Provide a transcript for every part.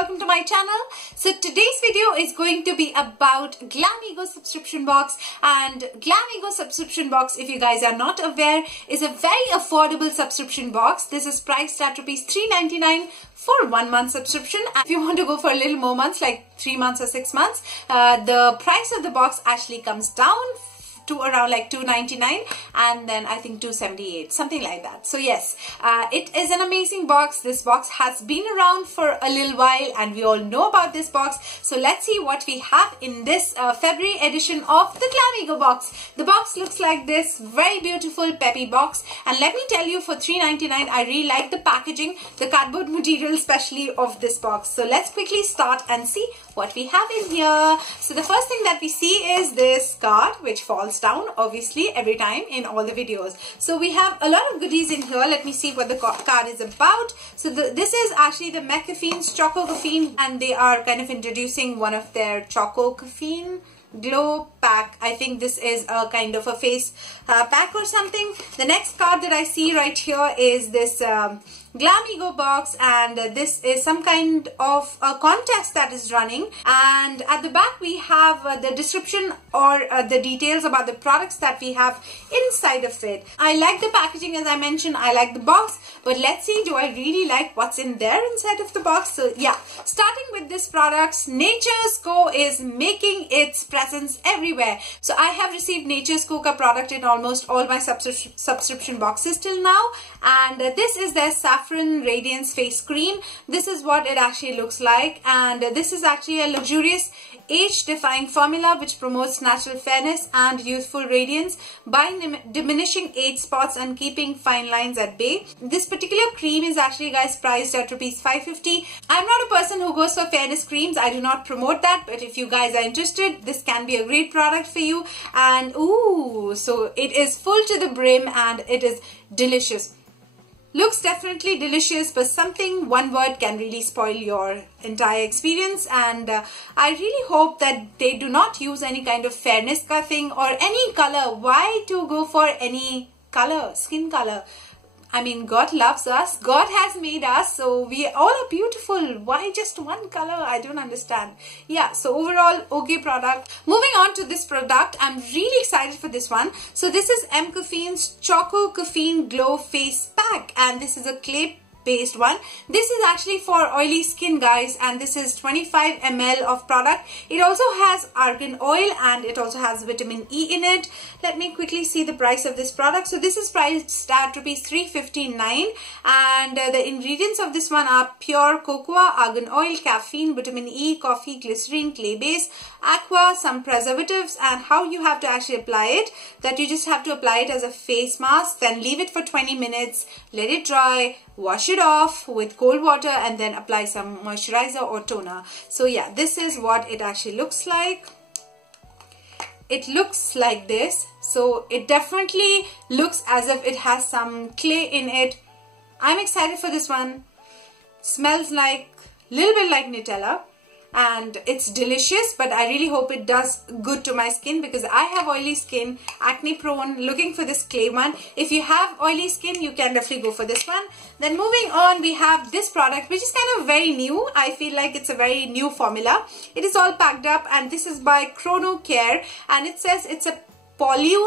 welcome to my channel. So today's video is going to be about GLamEgo subscription box, and GLamEgo subscription box, if you guys are not aware, is a very affordable subscription box. This is priced at rupees 399 for 1 month subscription. And if you want to go for a little more months, like 3 months or 6 months, the price of the box actually comes down to around like 299 and then I think 278, something like that. So yes, it is an amazing box. This box has been around for a little while and we all know about this box. So let's see what we have in this February edition of the GLamEgo box. The box looks like this, very beautiful peppy box, and let me tell you, for 399 I really like the packaging, the cardboard material especially of this box. So let's quickly start and see what we have in here. So the first thing that we see is this card, which falls down obviously every time in all the videos. So we have a lot of goodies in here. Let me see what the card is about. So this is actually the Mcaffeine's Choco-Caffeine, and they are kind of introducing one of their Choco-Caffeine glow pack. I think this is a kind of a face pack or something. The next card that I see right here is this GLamEgo box, and this is some kind of a contest that is running, and at the back we have the description or the details about the products that we have inside of it. I like the packaging, as I mentioned. I like the box, but let's see, do I really like what's in there inside of the box? So yeah, starting with this product, Nature's Co is making its presence everywhere. So I have received Nature's Coca product in almost all my subscription boxes till now, and this is their Saffron Radiance face cream. This is what it actually looks like, and this is actually a luxurious age-defying formula which promotes natural fairness and youthful radiance by diminishing age spots and keeping fine lines at bay. This particular cream is actually, guys, priced at rupees 550. I'm not a person who goes for fairness creams. I do not promote that, but if you guys are interested, this can be a great product for you. And ooh, so it is full to the brim and it is delicious. Looks definitely delicious, but one word can really spoil your entire experience, and I really hope that they do not use any kind of fairness ka thing or any color. Why to go for any color, skin color? I mean, God loves us. God has made us, so we all are beautiful. Why just one color? I don't understand. Yeah, so overall, okay product. Moving on to this product, I'm really excited for this one. So this is Mcaffeine's Choco-Caffeine Glow Face Pack, and this is a clay based one. This is actually for oily skin, guys, and this is 25 ml of product. It also has argan oil and it also has vitamin E in it. Let me quickly see the price of this product. So this is priced at rupees 359, and the ingredients of this one are pure cocoa, argan oil, caffeine, vitamin E, coffee, glycerine, clay base, aqua, some preservatives. And how you have to actually apply it, that you just have to apply it as a face mask, then leave it for 20 minutes, let it dry, wash it off with cold water, and then apply some moisturizer or toner. So yeah, this is what it actually looks like. It looks like this. So it definitely looks as if it has some clay in it. I'm excited for this one. Smells like a little bit like Nutella, and it's delicious, but I really hope it does good to my skin because I have oily skin, acne prone, looking for this clay one. If you have oily skin, you can definitely go for this one. Then moving on, we have this product, which is kind of very new. I feel like it's a very new formula. It is all packed up, and this is by Kronokare, and it says it's a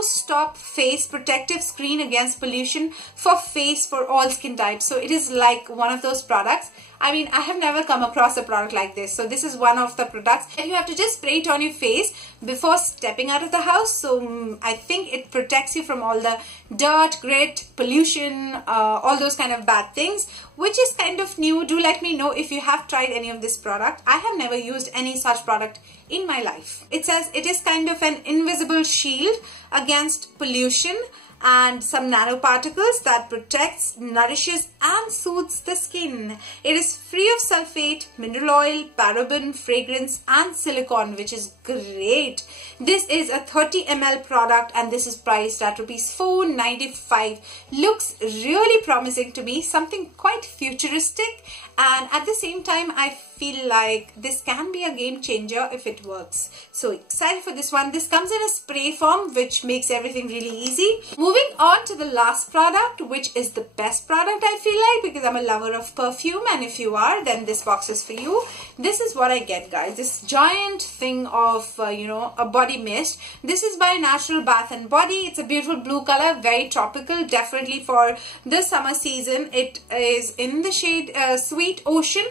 Stop Face Protective Screen Against Pollution for face for all skin types. So it is like one of those products. I mean, I have never come across a product like this. So this is one of the products, and you have to just spray it on your face before stepping out of the house. So I think it protects you from all the dirt, grit, pollution, all those kind of bad things, which is kind of new. Do let me know if you have tried any of this product. I have never used any such product in my life. It says it is kind of an invisible shield against pollution and some nanoparticles that protects, nourishes and soothes the skin. It is free of sulfate, mineral oil, paraben, fragrance and silicone, which is great. This is a 30 ml product and this is priced at rupees 495. Looks really promising to me, something quite futuristic and at the same time I feel like this can be a game changer if it works. So excited for this one. This comes in a spray form, which makes everything really easy. Moving on to the last product, which is the best product I feel like, because I'm a lover of perfume, and if you are, then this box is for you. This is what I get, guys. This giant thing of a body mist. This is by Natural Bath and Body. It's a beautiful blue color, very tropical, definitely for the summer season. It is in the shade Sweet Ocean,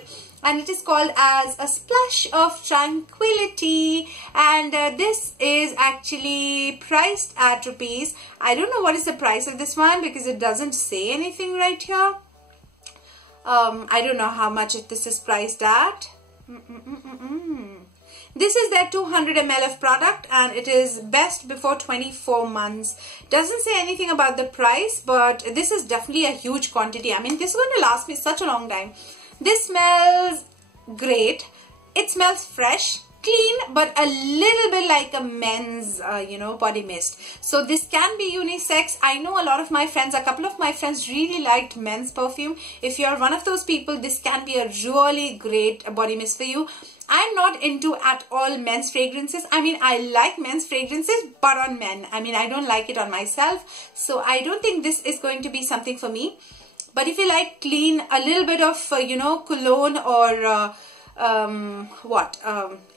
and it is called as a Splash of Tranquility, and this is actually priced at rupees. I don't know what is the price of this one because it doesn't say anything right here. I don't know how much this is priced at. This is their 200 ml of product, and it is best before 24 months. Doesn't say anything about the price, but this is definitely a huge quantity. I mean, this is going to last me such a long time. This smells great. It smells fresh, clean, but a little bit like a men's, body mist. So this can be unisex. I know a lot of my friends, a couple of my friends really liked men's perfume. If you're one of those people, this can be a really great body mist for you. I'm not into at all men's fragrances. I mean, I like men's fragrances, but on men. I mean, I don't like it on myself. So I don't think this is going to be something for me. But if you like clean, a little bit of, cologne or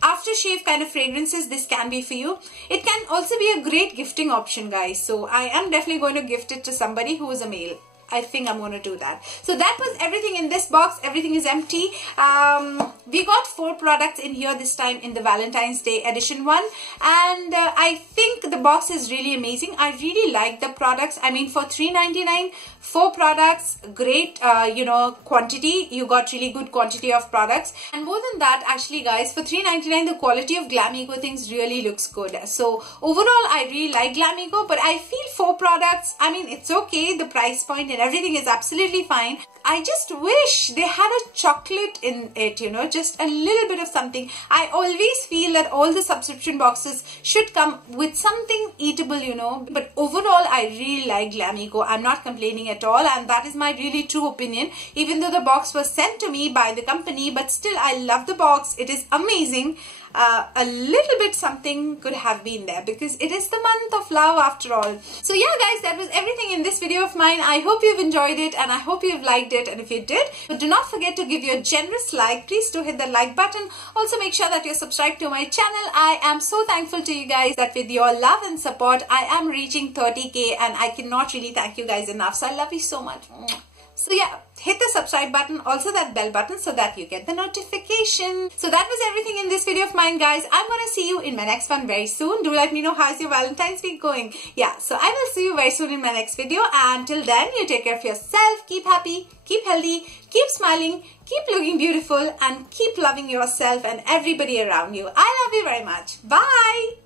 aftershave kind of fragrances, this can be for you. It can also be a great gifting option, guys. So I am definitely going to gift it to somebody who is a male. I think I'm going to do that. So that was everything in this box. Everything is empty. We got 4 products in here this time in the Valentine's Day edition one. And I think the box is really amazing. I really like the products. I mean, for $3.99, 4 products, great, quantity. You got really good quantity of products. And more than that, actually, guys, for $3.99, the quality of GLamEgo things really looks good. So overall, I really like GLamEgo, but I feel 4 products, I mean, it's okay. The price point and everything is absolutely fine. I just wish they had a chocolate in it, just a little bit of something. I always feel that all the subscription boxes should come with something eatable, but overall I really like GLamEgo. I'm not complaining at all, and that is my really true opinion. Even though the box was sent to me by the company, but still I love the box. It is amazing. A little bit something could have been there because it is the month of love after all. So yeah, guys, that was everything in this video of mine. I hope you've enjoyed it and I hope you've liked it, and if you did, do not forget to give you a generous like. Please do hit the like button. Also make sure that you're subscribed to my channel. I am so thankful to you guys that with your love and support I am reaching 30k, and I cannot really thank you guys enough. So I love you so much. So yeah, hit the subscribe button, also that bell button, so that you get the notification. So that was everything in this video of mine, guys. I'm gonna see you in my next one very soon. Do let me know how's your Valentine's week going. Yeah, so I will see you very soon in my next video. And till then, you take care of yourself, keep happy, keep healthy, keep smiling, keep looking beautiful, and keep loving yourself and everybody around you. I love you very much. Bye.